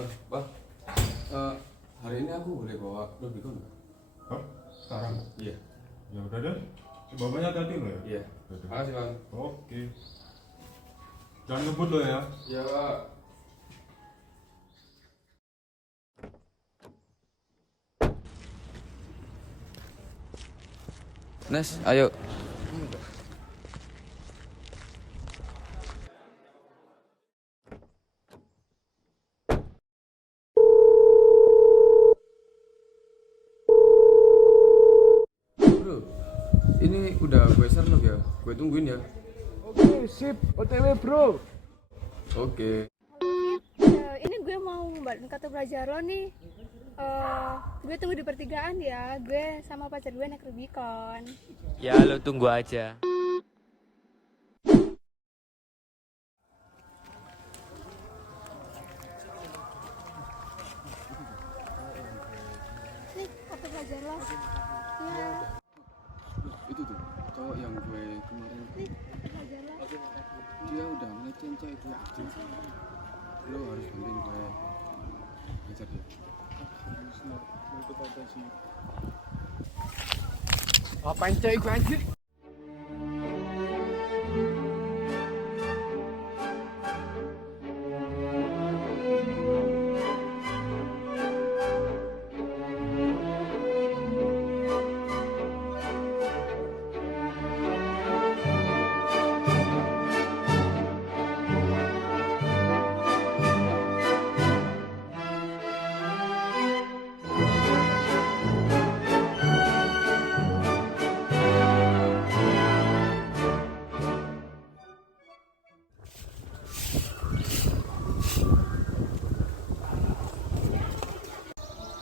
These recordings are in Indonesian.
Pak, hari ini aku boleh bawa Rubicon nggak? Oh, sekarang? Iya. Ya udah deh. Bapaknya hati lo ya? Iya. Makasih Bang. Oke. Jangan ngebut lo ya. Iya Pak. Nes, ayo. Bro, ini udah gue share log ya. Gue tungguin ya. Oke, sip. OTW, bro. Oke. Ini gue mau balik kartu pelajar lo nih. Gue tunggu di pertigaan ya. Gue sama pacar gue naik Rubicon. Ya lo tunggu aja. Nih kartu pelajar lo. Ya, Itu tuh cowok yang gue kemarin. nih kartu pelajar lo. Dia udah ngeliatin cewek gue aktif. Lo harus bantuin gue ngajar dia. Apain cewek gue anjir?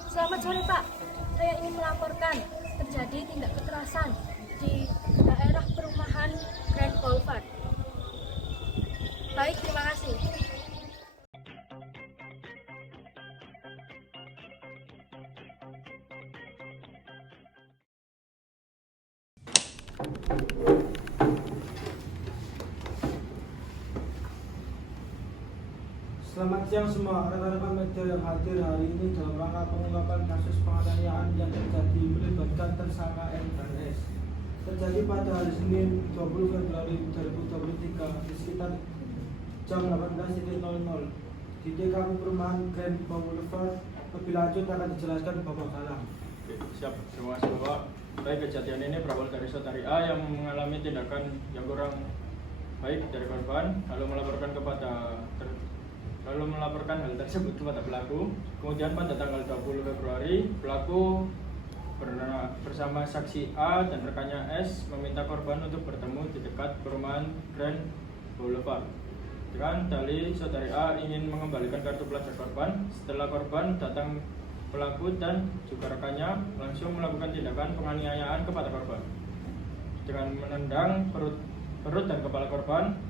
Selamat sore Pak, saya ingin melaporkan terjadi tindak kekerasan di daerah perumahan Grand Boulevard. Baik, terima kasih. Selamat siang semua rekan-rekan media yang hadir hari ini dalam rangka pengungkapan kasus penganiayaan yang terjadi melibatkan tersangka N dan S. Terjadi pada hari Senin 20 Februari 2023 di sekitar jam 18.00 di TKP perumahan Grand Boulevard. Lebih lanjut akan dijelaskan Bapak Galang. Oke, siap, terima kasih Bapak. Baik, kejadian ini berawal dari saudari A yang mengalami tindakan yang kurang baik dari korban, lalu melaporkan hal tersebut kepada pelaku. Kemudian pada tanggal 20 Februari, pelaku bersama saksi A dan rekannya S meminta korban untuk bertemu di dekat perumahan Grand Boulevard. Dengan dalih saudari A ingin mengembalikan kartu pelajar korban. Setelah korban datang, pelaku dan juga rekannya langsung melakukan tindakan penganiayaan kepada korban dengan menendang perut dan kepala korban.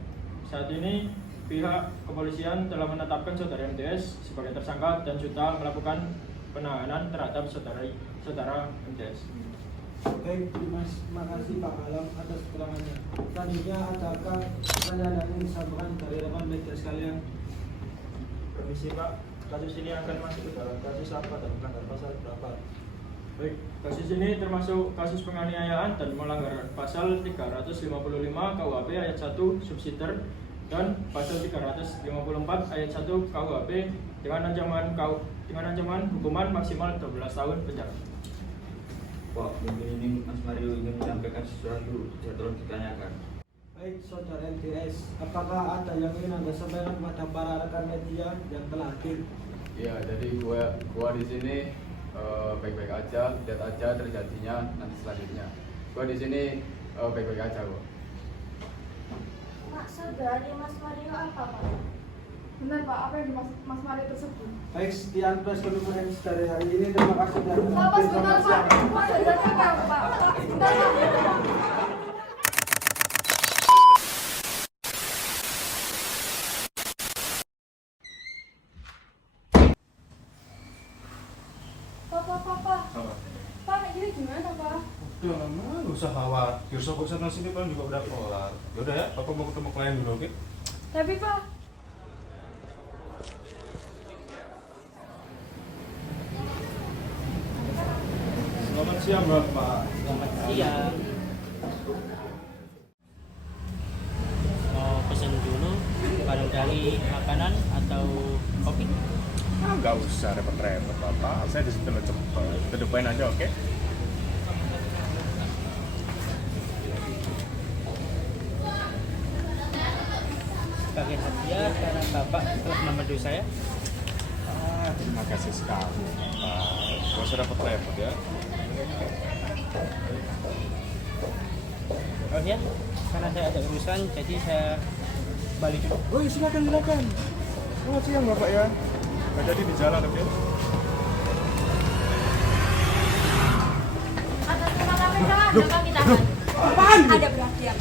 Saat ini pihak kepolisian telah menetapkan saudara MTS sebagai tersangka dan sudah melakukan penahanan terhadap saudara MTS. Baik, terima kasih Pak Galang atas keterangannya. Selanjutnya adakah pertanyaan yang ingin disampaikan dari rekan media sekalian? Permisi Pak, kasus ini akan masuk ke dalam kasus apa dan melanggar pasal berapa? Baik, kasus ini termasuk kasus penganiayaan dan melanggar pasal 355 KUHP ayat 1 subsider dan pasal 354 ayat 1 KUHP dengan ancaman hukuman maksimal 12 tahun penjara. Pak, mungkin ini Mas Mario ingin menyampaikan sesuatu yang tolong ditanyakan. Baik, Saudara MTS, apakah ada yang ingin Anda sampaikan kepada para rekan media yang telah hadir? Iya, jadi gua di sini baik-baik aja, lihat aja terjadinya nanti selanjutnya. Gua di sini baik-baik aja kok. Maksud dari Mas Mario apa Pak? Benar Pak, apa yang dimaksud Mas Mario tersebut? Baik, sekian press conference dari hari ini. Terima kasih dan Pak, sebentar Pak. Pak, sebentar Pak. Pak, sebentar Pak. Pak, ini gimana Pak? Udah lama, nggak usah khawatir. Sok sana sini kan juga udah kelar. Yaudah ya, Papa mau ketemu klien dulu, oke? Tapi Pak, siang Bapak. Selamat siang. Mau pesen dulu barangkali makanan atau kopi? Nggak usah repot-repot Bapak, saya di situ cepet. Kedepan aja, oke? Sebagai hadiah karena Bapak telah membantu saya. Terima kasih sekali Bapak. Nggak usah repot-repot ya. Oh ya, karena saya ada urusan jadi saya balik dulu. Oh iya, silakan. Selamat siang Bapak ya. Nggak jadi di jalan, oke? Atas nama KPK dapat ditahan. Apaan? Ada berhadiah.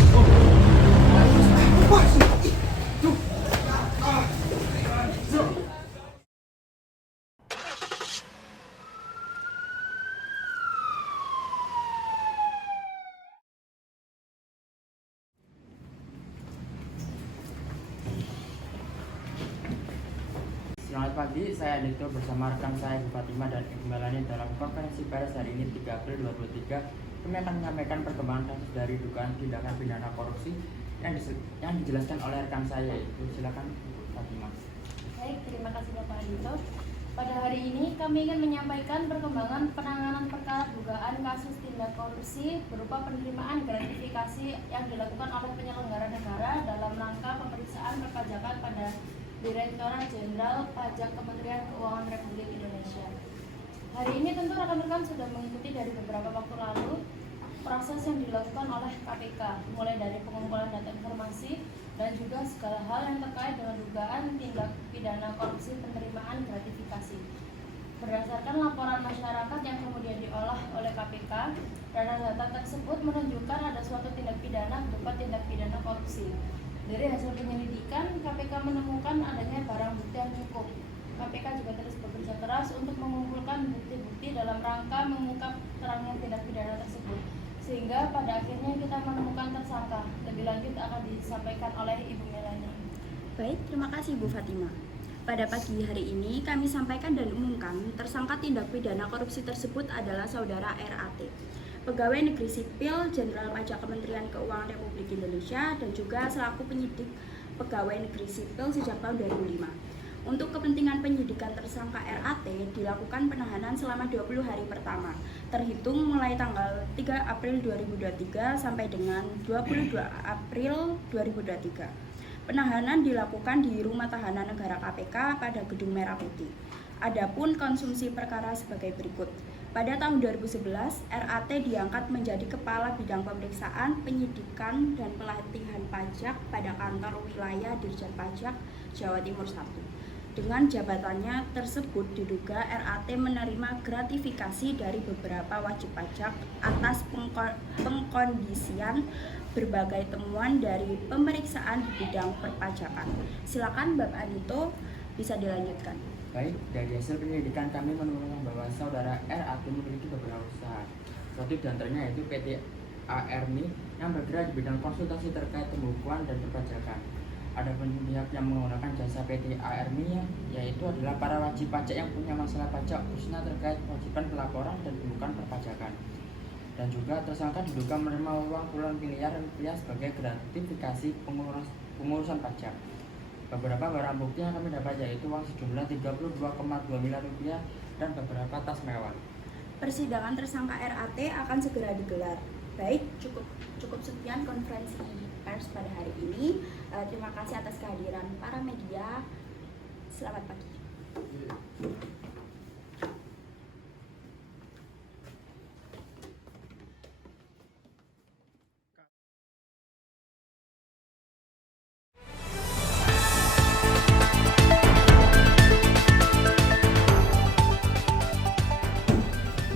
Selamat pagi, saya Adito bersama rekan saya Bu Fatima dan Ibu Melani dalam konferensi pers hari ini 3 April 2023. Kami akan menyampaikan perkembangan kasus dari dugaan tindakan pidana korupsi yang dijelaskan oleh rekan saya. Silakan Bu Fatima. Baik, terima kasih Bapak Adito. Pada hari ini kami ingin menyampaikan perkembangan penanganan perkara dugaan kasus tindak korupsi berupa penerimaan gratifikasi yang dilakukan oleh penyelenggara negara dalam rangka pemeriksaan perpajakan pada Direktorat Jenderal Pajak Kementerian Keuangan Republik Indonesia. Hari ini tentu rekan-rekan sudah mengikuti dari beberapa waktu lalu proses yang dilakukan oleh KPK, mulai dari pengumpulan data informasi dan juga segala hal yang terkait dengan dugaan tindak pidana korupsi penerimaan gratifikasi. Berdasarkan laporan masyarakat yang kemudian diolah oleh KPK, data tersebut menunjukkan ada suatu tindak pidana berupa tindak pidana korupsi. Dari hasil penyelidikan, KPK menemukan adanya barang bukti yang cukup. KPK juga terus bekerja keras untuk mengumpulkan bukti-bukti dalam rangka mengungkap terangnya tindak pidana tersebut. Sehingga pada akhirnya kita menemukan tersangka. Lebih lanjut akan disampaikan oleh Ibu Melani. Baik, terima kasih Bu Fatima. Pada pagi hari ini kami sampaikan dan umumkan tersangka tindak pidana korupsi tersebut adalah saudara RAT, Pegawai Negeri Sipil Jenderal Pajak Kementerian Keuangan Republik Indonesia dan juga selaku penyidik Pegawai Negeri Sipil sejak tahun 2005. Untuk kepentingan penyidikan tersangka RAT dilakukan penahanan selama 20 hari pertama, terhitung mulai tanggal 3 April 2023 sampai dengan 22 April 2023. Penahanan dilakukan di Rumah Tahanan Negara KPK pada Gedung Merah Putih. Adapun konsumsi perkara sebagai berikut. Pada tahun 2011, RAT diangkat menjadi Kepala Bidang Pemeriksaan, Penyidikan, dan Pelatihan Pajak pada Kantor Wilayah Dirjen Pajak Jawa Timur 1. Dengan jabatannya tersebut diduga RAT menerima gratifikasi dari beberapa wajib pajak atas pengkondisian berbagai temuan dari pemeriksaan di bidang perpajakan. Silakan Bapak Adito bisa dilanjutkan. Baik, dari hasil penyelidikan kami menemukan bahwa saudara RAT memiliki beberapa usaha. Satu di antaranya yaitu PT ARMI yang bergerak di bidang konsultasi terkait pembukuan dan perpajakan. Ada pihak yang menggunakan jasa PT ARMI yaitu adalah para wajib pajak yang punya masalah pajak khususnya terkait kewajiban pelaporan dan pembukuan perpajakan. Dan juga tersangka diduga menerima uang puluhan miliar rupiah sebagai gratifikasi pengurusan pajak. Beberapa barang bukti yang kami dapat yaitu uang sejumlah 32,2 miliar rupiah dan beberapa tas mewah. Persidangan tersangka RAT akan segera digelar. Baik, cukup sekian konferensi pers pada hari ini. Terima kasih atas kehadiran para media. Selamat pagi.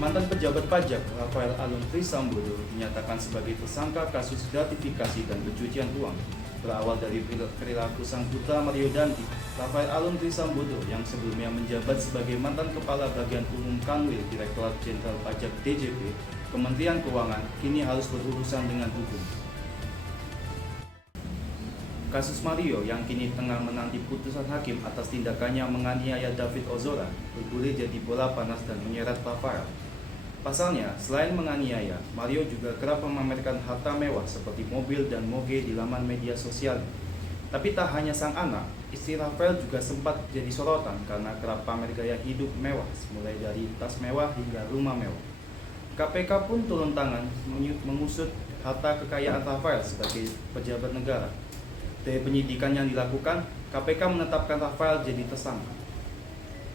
Mantan pejabat pajak Rafael Alun Trisambodo dinyatakan sebagai tersangka kasus gratifikasi dan pencucian uang. Berawal dari perilaku sang putra Mario Dandi, Rafael Alun Trisambodo yang sebelumnya menjabat sebagai mantan Kepala Bagian Umum Kanwil Direktorat Jenderal Pajak DJP, Kementerian Keuangan, kini harus berurusan dengan hukum. Kasus Mario yang kini tengah menanti putusan hakim atas tindakannya menganiaya David Ozora bergulir jadi bola panas dan menyeret Rafael. Pasalnya, selain menganiaya, Mario juga kerap memamerkan harta mewah seperti mobil dan moge di laman media sosial. Tapi tak hanya sang anak, istri Rafael juga sempat jadi sorotan karena kerap pamer gaya hidup mewah, mulai dari tas mewah hingga rumah mewah. KPK pun turun tangan mengusut harta kekayaan Rafael sebagai pejabat negara. Dari penyidikan yang dilakukan, KPK menetapkan Rafael jadi tersangka.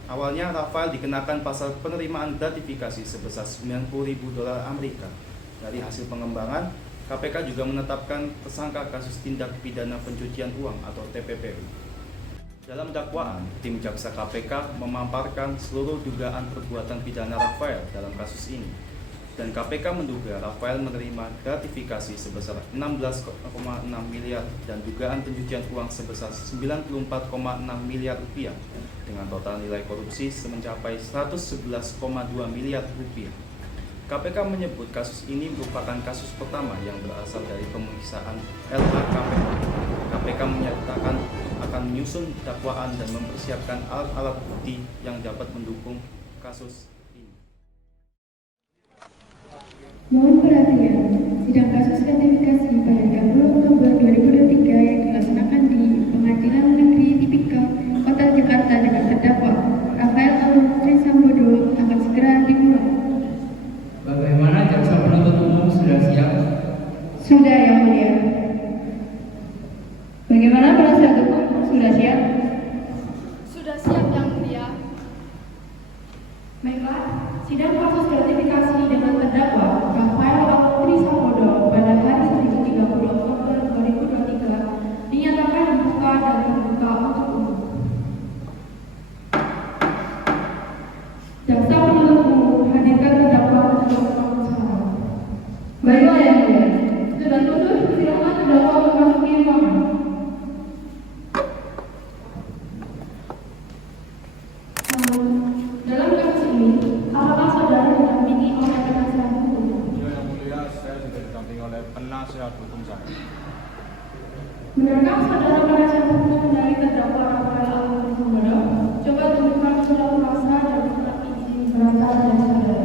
Awalnya Rafael dikenakan pasal penerimaan gratifikasi sebesar $90.000 Amerika. Dari hasil pengembangan, KPK juga menetapkan tersangka kasus tindak pidana pencucian uang atau TPPU. Dalam dakwaan, tim jaksa KPK memaparkan seluruh dugaan perbuatan pidana Rafael dalam kasus ini. Dan KPK menduga Rafael menerima gratifikasi sebesar 16,6 miliar dan dugaan pencucian uang sebesar 94,6 miliar rupiah dengan total nilai korupsi mencapai 111,2 miliar rupiah. KPK menyebut kasus ini merupakan kasus pertama yang berasal dari pemeriksaan LHKPN. KPK menyatakan akan menyusun dakwaan dan mempersiapkan alat-alat bukti yang dapat mendukung kasus. Mohon perhatian, sidang kasus gratifikasi pada 20 Oktober 2023 yang dilaksanakan di Pengadilan Negeri Tipikor Kota Jakarta dengan terdakwa Rafael Alun Trisambodo akan segera dimulai. Bagaimana jaksa penuntut umum sudah siap? Sudah, Yang Mulia. Bagaimana penasihat hukum sudah siap? Sudah siap, Yang Mulia. Baiklah, sidang kasus gratifikasi dengan terdakwa Rafael Alun Trisambodo pada hari Senin 30 Oktober 2023 dinyatakan dibuka dan terbuka untuk umum. Jaksa penuntut umum hadirkan terdakwa untuk pengusaha. Baiklah, Yang Mulia. Sudah tunduk, silakan terdakwa memasuki ruangan. Dalam kasus ini, apakah saudara didampingi oleh penasihat hukum? Ya, Yang Mulia, saya juga didampingi oleh penasihat hukum saya. Benarkah saudara penasihat hukum dari terdakwa Rafael Alun Trisambodo? Coba tunjukkan surat kuasa dan surat izin berangkat dari saudara.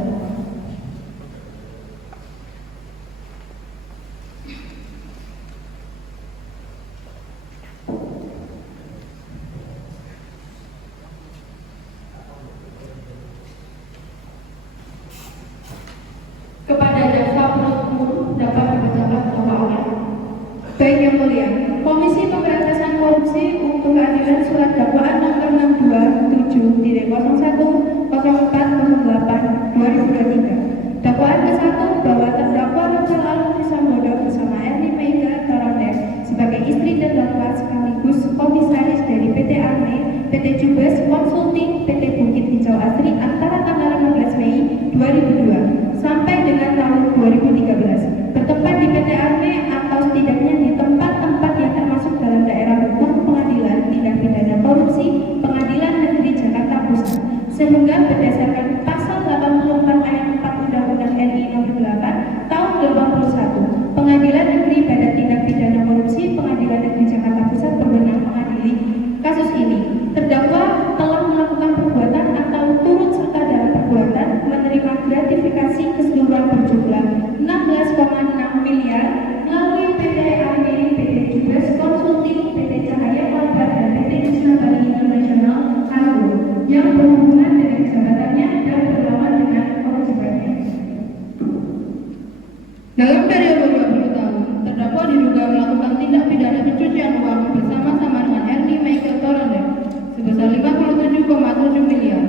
Kepada jaksa penuntut umum dapat dibacakan dakwaannya. Baik, Yang Mulia, Komisi Pemberantasan Korupsi untuk keadilan surat dakwaan nomor 627-01-0408-2023. Dakwaan ke-1 bahwa terdakwa Rafael Alun Trisambodo bersama Erni Meiga Torante sebagai istri dan terdakwa sekaligus komisaris dari PT Arme, PT Jubes Consulting, PT Bukit Hijau Asri antara tanggal 15 Mei 2002 sampai dengan tahun 2013 bertempat di PT Arme atau setidaknya di tempat-tempat yang termasuk dalam daerah hukum pengadilan tindak pidana korupsi Pengadilan Negeri Jakarta Pusat, sehingga berdasarkan pasal 84 ayat 4 Undang-Undang RI Nomor 8 Tahun 81, Pengadilan Negeri pada tindak pidana korupsi Pengadilan Negeri Jakarta Pusat berwenang mengadili kasus ini. Terdakwa telah melakukan perbuatan atau turut serta dalam perbuatan menerima gratifikasi keseluruhan berjumlah 16,6 miliar melalui PT Arme, PT Jubes Consulting, PT Cahaya Kalbar, dan PT Wisma Bali International Cargo yang berhubungan dengan jabatannya dan berlawan dengan kewajibannya. Dalam periode 20 tahun, terdakwa diduga melakukan tindak pidana pencucian uang bersama-sama dengan Erni Michael Torande sebesar 57,7 miliar.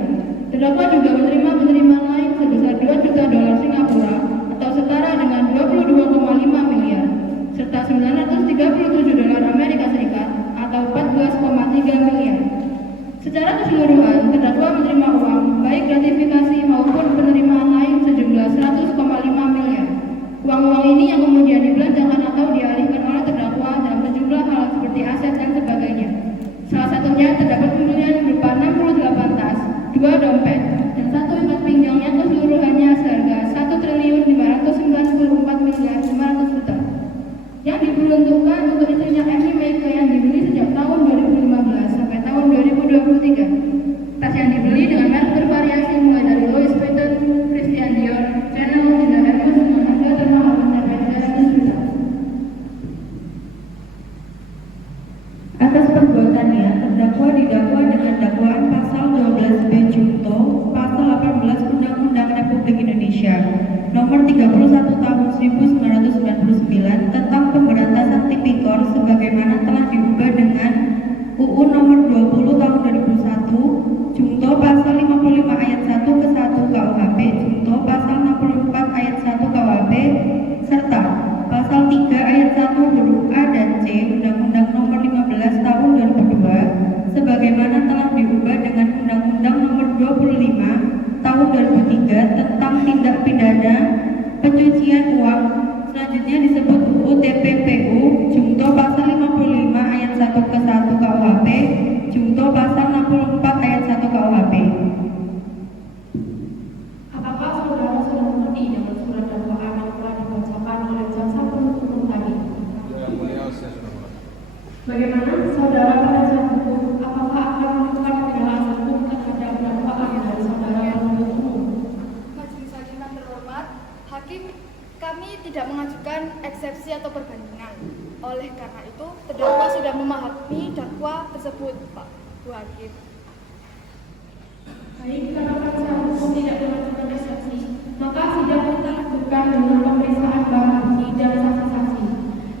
Terdakwa juga menerima penerimaan lain sebesar $2 juta Singapura atau setara dengan 22,5 miliar, serta $937 Amerika Serikat atau 14,3 miliar. Secara keseluruhan, terdakwa menerima uang baik gratifikasi maupun penerimaan lain sejumlah 100,5 miliar. Uang-uang ini yang kemudian dibelanjakan atau dialihkan oleh terdakwa dalam sejumlah hal seperti aset dan sebagainya. Salah satunya terdapat pembelian berupa 68 tas, 2 dompet, dan 1 ikat pinggang yang keseluruhannya seharga Rp1.594.500.000 yang diperuntukkan untuk istrinya Erni Meiga yang dibeli sejak tahun 2015 sampai tahun 2023. Tas yang dibeli dengan merek bervariasi mulai dari Louis Vuitton, Christian Dior, 1999 tentang pemberantasan tipikor sebagaimana telah diubah dengan UU nomor 20 tahun 2001, Junto pasal 55 ayat 1 ke 1 KUHP, Junto pasal 64 ayat 1 KUHP, serta pasal 3 ayat 1 huruf A dan C Undang-Undang nomor 15 tahun 2002 sebagaimana telah diubah dengan Undang-Undang nomor 25 tahun 2003 tentang tindak pidana pencucian uang, selanjutnya disebut UU TPPU, Junto pasal 55 ayat 1 ke 1 KUHP, Junto pasal 64 ayat 1 KUHP. Apakah saudara sudah mengerti dengan surat dakwaan yang telah dibacakan oleh jaksa penuntut umum tadi? Yang mulia, saya sudah mengerti. Bagaimana saudara penasihat hukum, apakah akan melakukan pembelaan hukum terhadap dakwaan dari saudara penuntut umum? Majelis Hakim yang terhormat, Hakim, kami tidak mengajukan eksepsi atau perbandingan. Oleh karena itu, terdakwa sudah memahami dakwa tersebut, Pak Bu Hakim. Baik, karena penasihat hukum tidak mengajukan eksepsi, maka sidang dilanjutkan dengan pemeriksaan barang bukti dan saksi-saksi.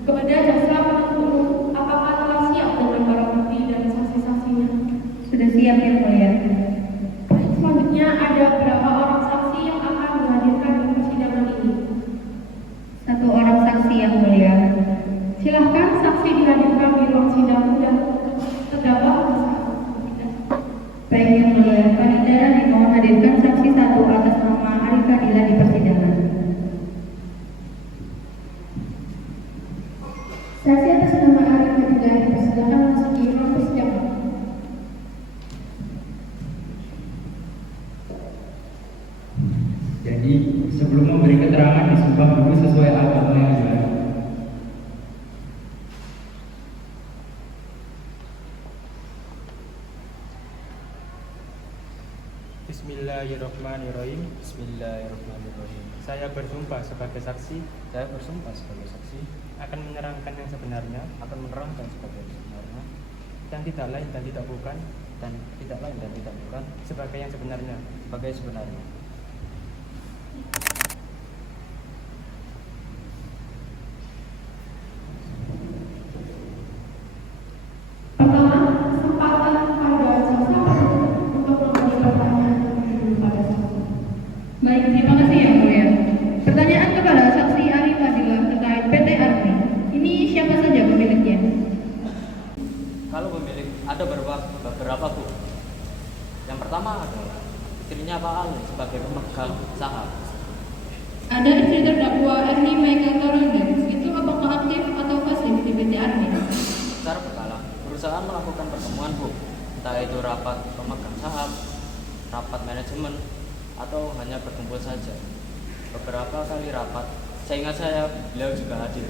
Kepada jaksa penuntut umum, apakah telah siap dengan barang bukti dan saksi-saksinya? Sudah siap yang mulia. Baik, selanjutnya ada berapa orang saksi yang akan dihadirkan di persidangan ini? 1 orang saksi yang mulia. Silahkan saksi dihadirkan di ruang sidang dan terdakwa. Baik yang mulia, Panitera dimohon hadirkan saksi 1 atas nama Arif Fadila di persidangan. Saksi atas nama Arif Fadila dipersilakan memasuki ruang persidangan. Jadi sebelum memberi keterangan disumpah dulu sesuai agama yang dianut. Bismillahirrahmanirrahim. Bismillahirrahmanirrahim. Saya bersumpah sebagai saksi Saya bersumpah sebagai saksi akan menerangkan yang sebenarnya, akan menerangkan sebagai sebenarnya yang tidak lain dan tidak bukan, dan tidak lain dan tidak bukan sebagai yang sebenarnya. sebagai sebenarnya. Pertama, kesempatan pada jaksa untuk memberi pertanyaan kepada saksi. Baik, terima kasih yang mulia. Pertanyaan kepada saksi Arif Fadila terkait PT Armi. Ini siapa saja pemiliknya? Kalau pemilik ada beberapa Bu. Yang pertama adalah istrinya Pak Ali sebagai pemegang saham. Ada istri terdakwa Erni Michael Torondem. Itu apakah aktif atau pasif di PT Armi? Secara berkala, perusahaan melakukan pertemuan Bu, entah itu rapat pemegang saham, rapat manajemen, atau hanya berkumpul saja. Beberapa kali rapat, sehingga beliau juga hadir.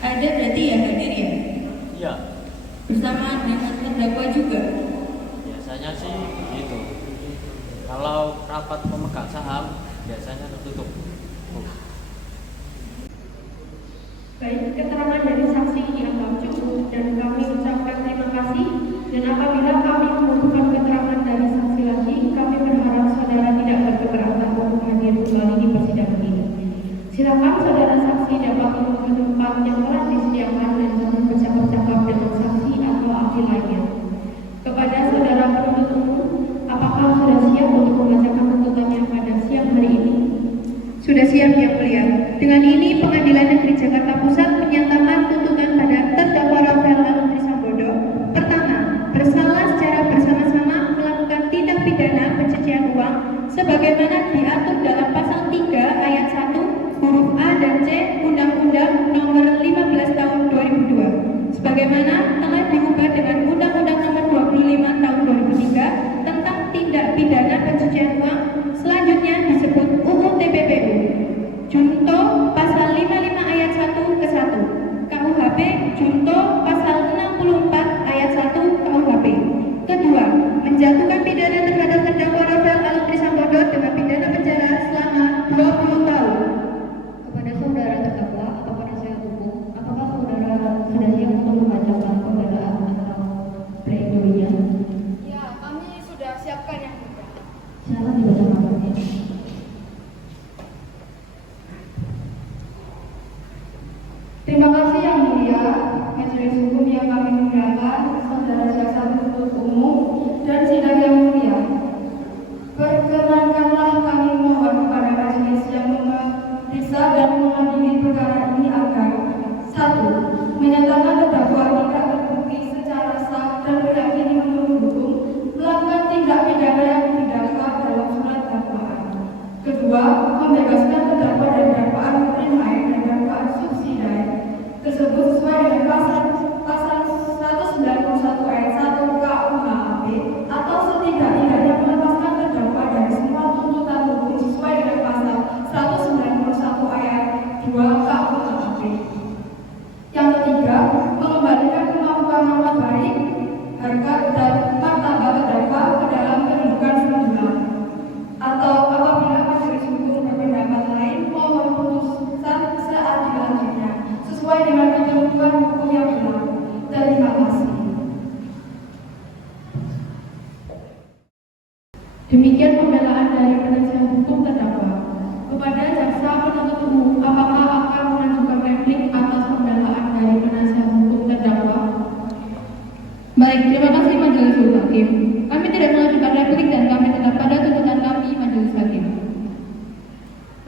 Ada berarti ya hadir ya? Iya, Bersama dengan terdakwa juga. biasanya sih begitu. Kalau rapat pemegang saham, biasanya tertutup Bu. Baik, keterangan dari saksi dianggap cukup dan kami ucapkan terima kasih. Dan apabila kami membutuhkan keterangan dari saksi lagi, kami berharap saudara tidak berkeberatan untuk hadir kembali di persidangan ini. Silakan saudara saksi dapat turun ke tempat yang telah disediakan dan jangan bercakap-cakap dengan saksi atau ahli lainnya. Kepada saudara penuntut umum, apakah sudah siap untuk membacakan tuntutannya pada siang hari ini? Sudah siap yang mulia. Dengan ini Pengadilan Negeri Jakarta Pusat menyatakan tuntutan pada terdakwa Rafael Aluntri Sambodo. Pertama, bersalah secara bersama-sama melakukan tindak pidana pencucian uang sebagaimana diatur dalam pasal 3 ayat 1 huruf A dan C Undang-Undang nomor 15 tahun 2002 sebagaimana telah diubah dengan Undang-Undang nomor 25 tahun 2003 tentang tindak pidana pencucian uang, selanjutnya disebut UU TPPU. Junto pasal 55 ayat 1 ke 1 KUHP, Junto pasal 64 ayat 1 KUHP. Kedua, menjatuhkan pidana terhadap terdakwa Rafael Aluntri Sambodo dengan pidana penjara selama 20 tahun. Kepada saudara terdakwa atau penasihat hukum, apakah saudara sudah siap untuk membacakan pembelaan atau pleidoinya? Ya, kami sudah siapkan yang mulia. Silakan dibacakan. majelis hukum yang kami muliakan, saudara jaksa penuntut umum, dan sidang yang mulia. Perkenankanlah kami mohon kepada majelis yang memeriksa dan mengadili perkara ini agar 1. Menyatakan terdakwa tidak terbukti secara sah dan meyakini menurut hukum melakukan tindak pidana yang didakwa dalam surat dakwaan. 2. Membebaskan terdakwa dari dakwaan kriminal dan dakwaan subsidiar tersebut sesuai dengan pasal 191 ayat 1 KUHP atau setidak-tidaknya melepaskan terdakwa dari semua tuntutan hukum sesuai dengan pasal 191 ayat 2 KUHP. Yang ketiga, mengembalikan kemampuan nama baik, harga dan martabat terdakwa ke dalam kedudukan semula. Atau apabila majelis hukum berpendapat lain, mohon putusan seadil-adilnya sesuai dengan ketentuan hukum yang berlaku. Terima kasih. Demikian pembelaan dari penasihat hukum terdakwa. Kepada jaksa penuntut umum, apakah akan mengajukan replik atas pembelaan dari penasihat hukum terdakwa? Baik, terima kasih Majelis Hakim. Kami tidak mengajukan replik dan kami tetap pada tuntutan kami, Majelis Hakim.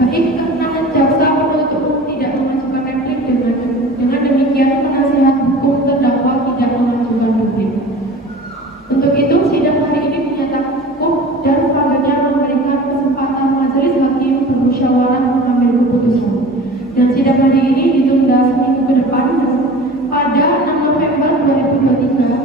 Baik, karena jaksa penuntut umum tidak mengajukan replik, dengan demikian penasihat hukum terdakwa tidak mengajukan replik. Untuk itu, sidang hari ini dinyatakan cukup dan selanjutnya memberikan kesempatan majelis hakim bermusyawarah mengambil keputusan. Dan sidang hari ini ditunda seminggu ke depan pada 6 November 2023